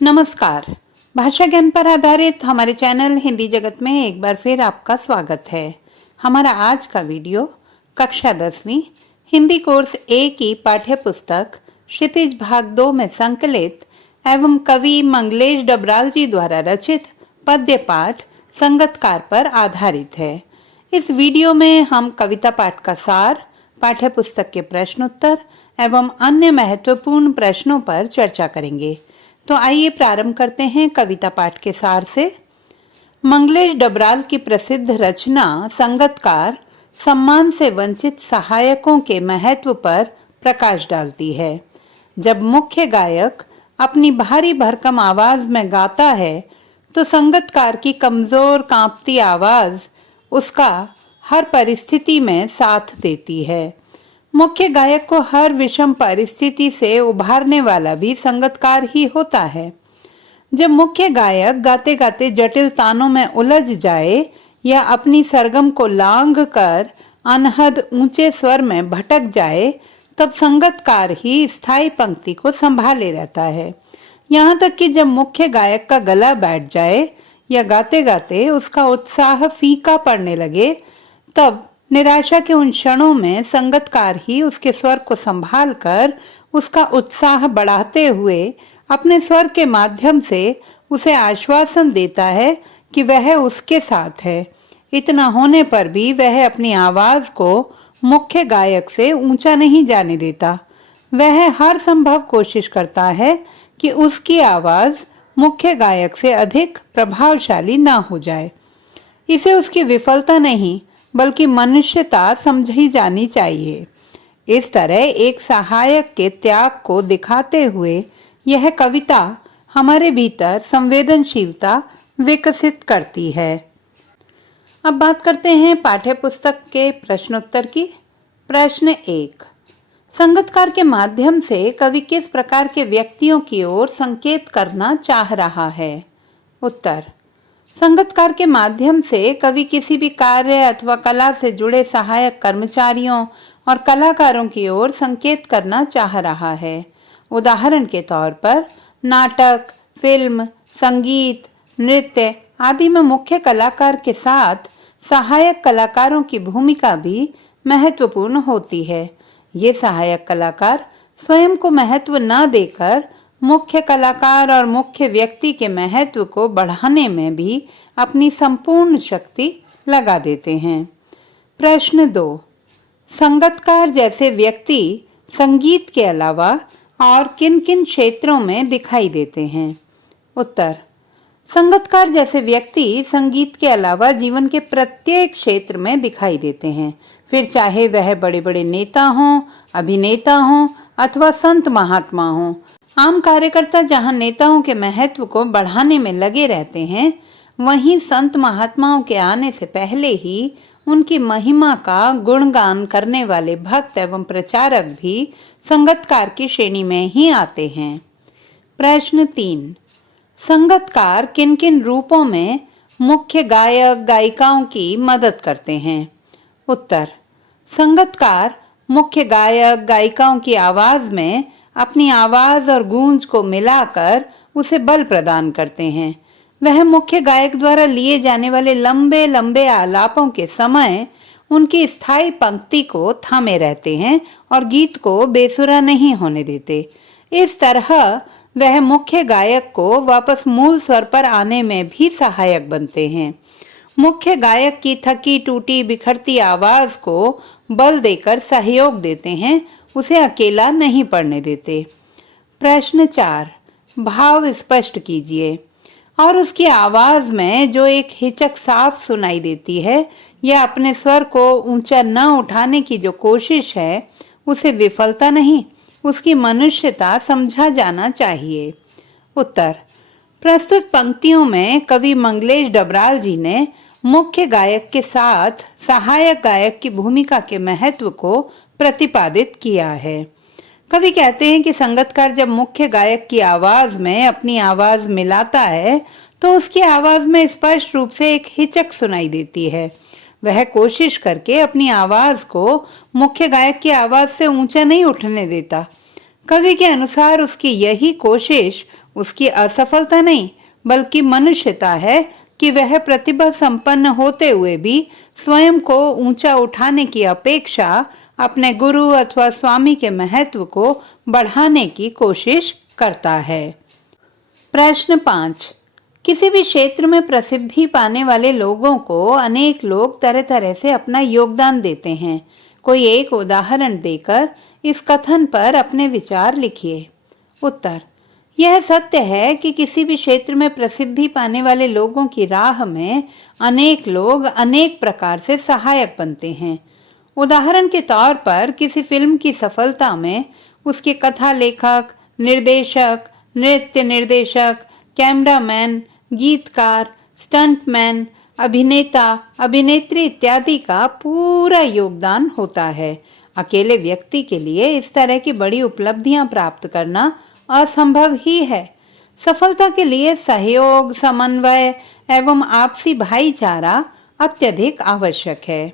नमस्कार। भाषा ज्ञान पर आधारित हमारे चैनल हिंदी जगत में एक बार फिर आपका स्वागत है। हमारा आज का वीडियो कक्षा 10वीं हिंदी कोर्स ए की पाठ्य पुस्तक क्षितिज भाग 2 में संकलित एवं कवि मंगलेश डबराल जी द्वारा रचित पद्य पाठ संगतकार पर आधारित है। इस वीडियो में हम कविता पाठ का सार, पाठ्य पुस्तक के प्रश्न उत्तर एवं अन्य महत्वपूर्ण प्रश्नों पर चर्चा करेंगे। तो आइए प्रारंभ करते हैं कविता पाठ के सार से। मंगलेश डबराल की प्रसिद्ध रचना संगतकार सम्मान से वंचित सहायकों के महत्व पर प्रकाश डालती है। जब मुख्य गायक अपनी भारी भरकम आवाज में गाता है तो संगतकार की कमजोर कांपती आवाज उसका हर परिस्थिति में साथ देती है। मुख्य गायक को हर विषम परिस्थिति से उभारने वाला भी संगतकार ही होता है। जब मुख्य गायक गाते गाते जटिल तानों में उलझ जाए या अपनी सरगम को लांघ कर अनहद ऊंचे स्वर में भटक जाए, तब संगतकार ही स्थायी पंक्ति को संभाले रहता है। यहाँ तक कि जब मुख्य गायक का गला बैठ जाए या गाते गाते उसका उत्साह फीका पड़ने लगे, तब निराशा के उन क्षणों में संगतकार ही उसके स्वर को संभाल कर उसका उत्साह बढ़ाते हुए अपने स्वर के माध्यम से उसे आश्वासन देता है कि वह उसके साथ है। इतना होने पर भी वह अपनी आवाज को मुख्य गायक से ऊंचा नहीं जाने देता। वह हर संभव कोशिश करता है कि उसकी आवाज मुख्य गायक से अधिक प्रभावशाली ना हो जाए। इसे उसकी विफलता नहीं बल्कि मनुष्यता समझी जानी चाहिए। इस तरह एक सहायक के त्याग को दिखाते हुए यह कविता हमारे भीतर संवेदनशीलता विकसित करती है। अब बात करते हैं पाठ्य पुस्तक के प्रश्नोत्तर की। प्रश्न 1, संगतकार के माध्यम से कवि किस प्रकार के व्यक्तियों की ओर संकेत करना चाह रहा है? उत्तर, संगतकार के माध्यम से कवि किसी भी कार्य अथवा कला से जुड़े सहायक कर्मचारियों और कलाकारों की ओर संकेत करना चाह रहा है। उदाहरण के तौर पर नाटक, फिल्म, संगीत, नृत्य आदि में मुख्य कलाकार के साथ सहायक कलाकारों की भूमिका भी महत्वपूर्ण होती है। ये सहायक कलाकार स्वयं को महत्व न देकर मुख्य कलाकार और मुख्य व्यक्ति के महत्व को बढ़ाने में भी अपनी संपूर्ण शक्ति लगा देते हैं। प्रश्न 2, संगतकार जैसे व्यक्ति संगीत के अलावा और किन किन क्षेत्रों में दिखाई देते हैं? उत्तर, संगतकार जैसे व्यक्ति संगीत के अलावा जीवन के प्रत्येक क्षेत्र में दिखाई देते हैं, फिर चाहे वह बड़े बड़े नेता हों, अभिनेता हों अथवा संत महात्मा हों। आम कार्यकर्ता जहां नेताओं के महत्व को बढ़ाने में लगे रहते हैं, वहीं संत महात्माओं के आने से पहले ही उनकी महिमा का गुणगान करने वाले भक्त एवं प्रचारक भी संगतकार की श्रेणी में ही आते हैं। प्रश्न 3, संगतकार किन किन रूपों में मुख्य गायक गायिकाओं की मदद करते हैं? उत्तर, संगतकार मुख्य गायक गायिकाओं की आवाज में अपनी आवाज और गूंज को मिलाकर उसे बल प्रदान करते हैं। वह मुख्य गायक द्वारा लिए जाने वाले लंबे लंबे आलापों के समय उनकी स्थायी पंक्ति को थामे रहते हैं और गीत को बेसुरा नहीं होने देते। इस तरह वह मुख्य गायक को वापस मूल स्वर पर आने में भी सहायक बनते हैं। मुख्य गायक की थकी टूटी बिखरती आवाज को बल देकर सहयोग देते हैं, उसे अकेला नहीं पड़ने देते। प्रश्न 4, भाव स्पष्ट कीजिए। और उसकी आवाज में जो एक हिचक साफ सुनाई देती है या अपने स्वर को ऊंचा न उठाने की जो कोशिश है, उसे विफलता नहीं, उसकी मनुष्यता समझा जाना चाहिए। उत्तर, प्रस्तुत पंक्तियों में कवि मंगलेश डबराल जी ने मुख्य गायक के साथ सहायक गायक की भूमिका के महत्व को प्रतिपादित किया है। कवि कहते हैं कि संगतकार जब मुख्य गायक की आवाज में अपनी आवाज मिलाता है तो उसकी आवाज में स्पष्ट रूप से एक हिचक सुनाई देती है। वह कोशिश करके अपनी आवाज को मुख्य गायक की आवाज से ऊंचा नहीं उठने देता। कवि के अनुसार उसकी यही कोशिश उसकी असफलता नहीं बल्कि मनुष्यता है कि वह प्रतिभा संपन्न होते हुए भी स्वयं को ऊंचा उठाने की अपेक्षा अपने गुरु अथवा स्वामी के महत्व को बढ़ाने की कोशिश करता है। प्रश्न 5। किसी भी क्षेत्र में प्रसिद्धि पाने वाले लोगों को अनेक लोग तरह तरह से अपना योगदान देते हैं। कोई एक उदाहरण देकर इस कथन पर अपने विचार लिखिए। उत्तर। यह सत्य है कि किसी भी क्षेत्र में प्रसिद्धि पाने वाले लोगों की राह में अनेक लोग अनेक प्रकार से सहायक बनते हैं। उदाहरण के तौर पर किसी फिल्म की सफलता में उसके कथा लेखक, निर्देशक, नृत्य निर्देशक, कैमरामैन, गीतकार, स्टंटमैन, अभिनेता, अभिनेत्री इत्यादि का पूरा योगदान होता है। अकेले व्यक्ति के लिए इस तरह की बड़ी उपलब्धियां प्राप्त करना असंभव ही है। सफलता के लिए सहयोग, समन्वय एवं आपसी भाईचारा अत्यधिक आवश्यक है।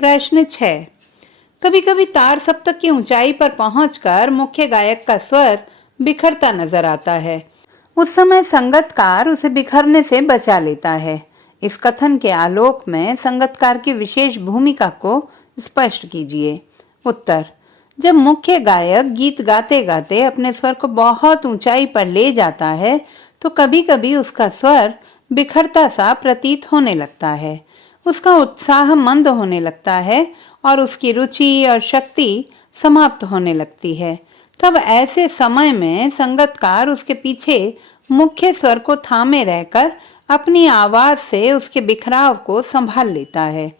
प्रश्न 6। कभी कभी तार सप्तक की ऊंचाई पर पहुंचकर मुख्य गायक का स्वर बिखरता नजर आता है। उस समय संगतकार उसे बिखरने से बचा लेता है। इस कथन के आलोक में संगतकार की विशेष भूमिका को स्पष्ट कीजिए। उत्तर। जब मुख्य गायक गीत गाते गाते अपने स्वर को बहुत ऊंचाई पर ले जाता है तो कभी कभी उसका स्वर बिखरता सा प्रतीत होने लगता है। उसका उत्साह मंद होने लगता है और उसकी रुचि और शक्ति समाप्त होने लगती है। तब ऐसे समय में संगतकार उसके पीछे मुख्य स्वर को थामे रहकर अपनी आवाज से उसके बिखराव को संभाल लेता है।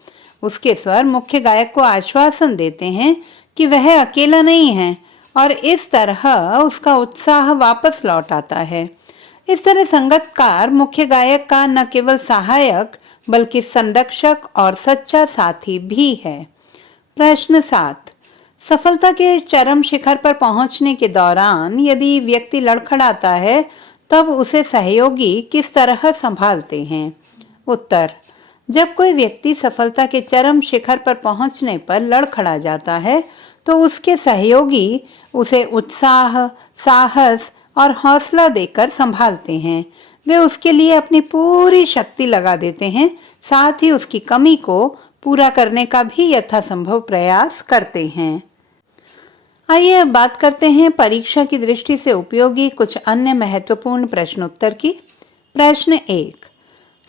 उसके स्वर मुख्य गायक को आश्वासन देते हैं कि वह अकेला नहीं है और इस तरह उसका उत्साह वापस लौट आता है। इस तरह संगतकार मुख्य गायक का न केवल सहायक बल्कि संरक्षक और सच्चा साथी भी है। प्रश्न 7। सफलता के चरम शिखर पर पहुंचने के दौरान यदि व्यक्ति लड़खड़ाता है तब उसे सहयोगी किस तरह संभालते हैं? उत्तर। जब कोई व्यक्ति सफलता के चरम शिखर पर पहुंचने पर लड़खड़ा जाता है तो उसके सहयोगी उसे उत्साह, साहस और हौसला देकर संभालते हैं। वे उसके लिए अपनी पूरी शक्ति लगा देते हैं, साथ ही उसकी कमी को पूरा करने का भी यथासंभव प्रयास करते हैं। आइए अब बात करते हैं परीक्षा की दृष्टि से उपयोगी कुछ अन्य महत्वपूर्ण प्रश्नोत्तर की। प्रश्न 1।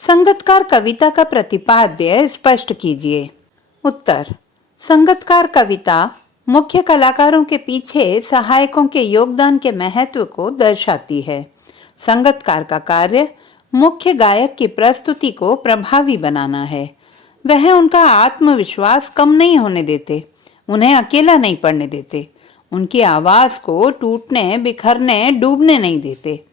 संगतकार कविता का प्रतिपाद्य स्पष्ट कीजिए। उत्तर। संगतकार कविता मुख्य कलाकारों के पीछे सहायकों के योगदान के महत्व को दर्शाती है। संगतकार का कार्य मुख्य गायक की प्रस्तुति को प्रभावी बनाना है। वह उनका आत्मविश्वास कम नहीं होने देते, उन्हें अकेला नहीं पड़ने देते, उनकी आवाज को टूटने, बिखरने, डूबने नहीं देते।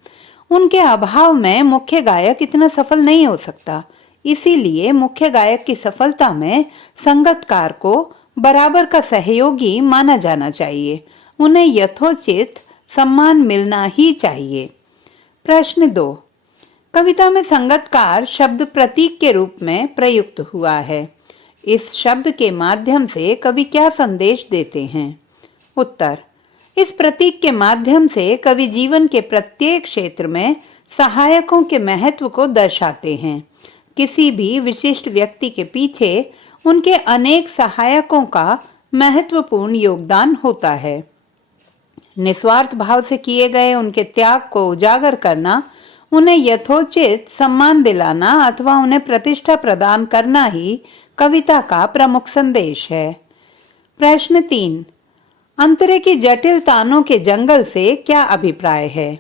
उनके अभाव में मुख्य गायक इतना सफल नहीं हो सकता। इसीलिए मुख्य गायक की सफलता में संगतकार को बराबर का सहयोगी माना जाना चाहिए। उन्हें यथोचित सम्मान मिलना ही चाहिए। प्रश्न 2। कविता में संगतकार शब्द प्रतीक के रूप में प्रयुक्त हुआ है। इस शब्द के माध्यम से कवि क्या संदेश देते हैं? उत्तर। इस प्रतीक के माध्यम से कवि जीवन के प्रत्येक क्षेत्र में सहायकों के महत्व को दर्शाते हैं। किसी भी विशिष्ट व्यक्ति के पीछे उनके अनेक सहायकों का महत्वपूर्ण योगदान होता है। निस्वार्थ भाव से किए गए उनके त्याग को उजागर करना, उन्हें यथोचित सम्मान दिलाना अथवा उन्हें प्रतिष्ठा प्रदान करना ही कविता का प्रमुख संदेश है। प्रश्न 3। अंतरे की जटिल तानों के जंगल से क्या अभिप्राय है?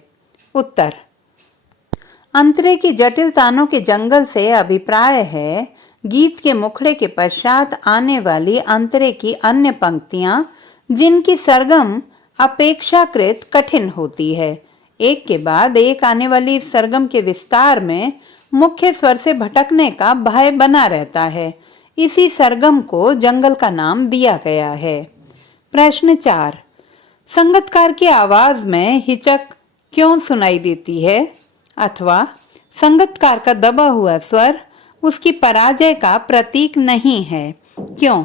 उत्तर। अंतरे की जटिल तानों के जंगल से अभिप्राय है गीत के मुखड़े के पश्चात आने वाली अंतरे की अन्य पंक्तियां जिनकी सरगम अपेक्षाकृत कठिन होती है। एक के बाद एक आने वाली इस सरगम के विस्तार में मुख्य स्वर से भटकने का भय बना रहता है। इसी सरगम को जंगल का नाम दिया गया है। प्रश्न 4। संगतकार की आवाज में हिचक क्यों सुनाई देती है? अथवा संगतकार का दबा हुआ स्वर उसकी पराजय का प्रतीक नहीं है, क्यों?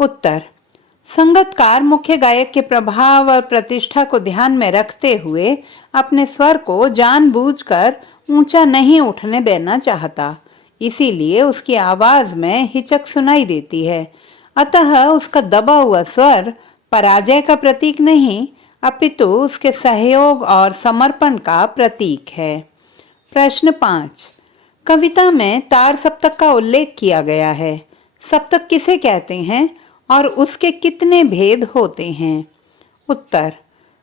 उत्तर। संगतकार मुख्य गायक के प्रभाव और प्रतिष्ठा को ध्यान में रखते हुए अपने स्वर को जानबूझकर ऊंचा नहीं उठने देना चाहता, इसीलिए उसकी आवाज में हिचक सुनाई देती है। अतः उसका दबा हुआ स्वर पराजय का प्रतीक नहीं, अपितु उसके सहयोग और समर्पण का प्रतीक है। प्रश्न 5। कविता में तार सप्तक का उल्लेख किया गया है। सप्तक किसे कहते हैं और उसके कितने भेद होते हैं? उत्तर।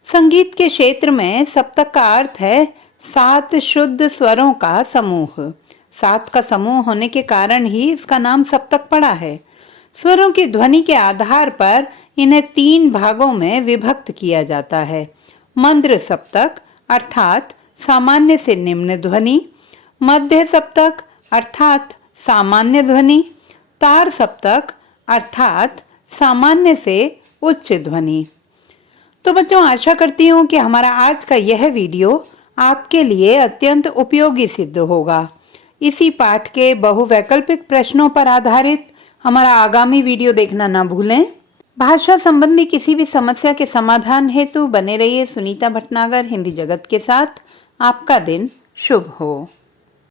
संगीत के क्षेत्र में सप्तक का अर्थ है 7 शुद्ध स्वरों का समूह। 7 का समूह होने के कारण ही इसका नाम सप्तक पड़ा है। स्वरों की ध्वनि के आधार पर इन्हें 3 भागों में विभक्त किया जाता है। मंद्र सप्तक अर्थात सामान्य से निम्न ध्वनि, मध्य सप्तक अर्थात सामान्य ध्वनि, तार सप्तक अर्थात सामान्य से उच्च ध्वनि। तो बच्चों, आशा करती हूँ कि हमारा आज का यह वीडियो आपके लिए अत्यंत उपयोगी सिद्ध होगा। इसी पाठ के बहुवैकल्पिक प्रश्नों पर आधारित हमारा आगामी वीडियो देखना ना भूलें। भाषा संबंधी किसी भी समस्या के समाधान हेतु बने रहिए सुनीता भटनागर हिंदी जगत के साथ। आपका दिन शुभ हो।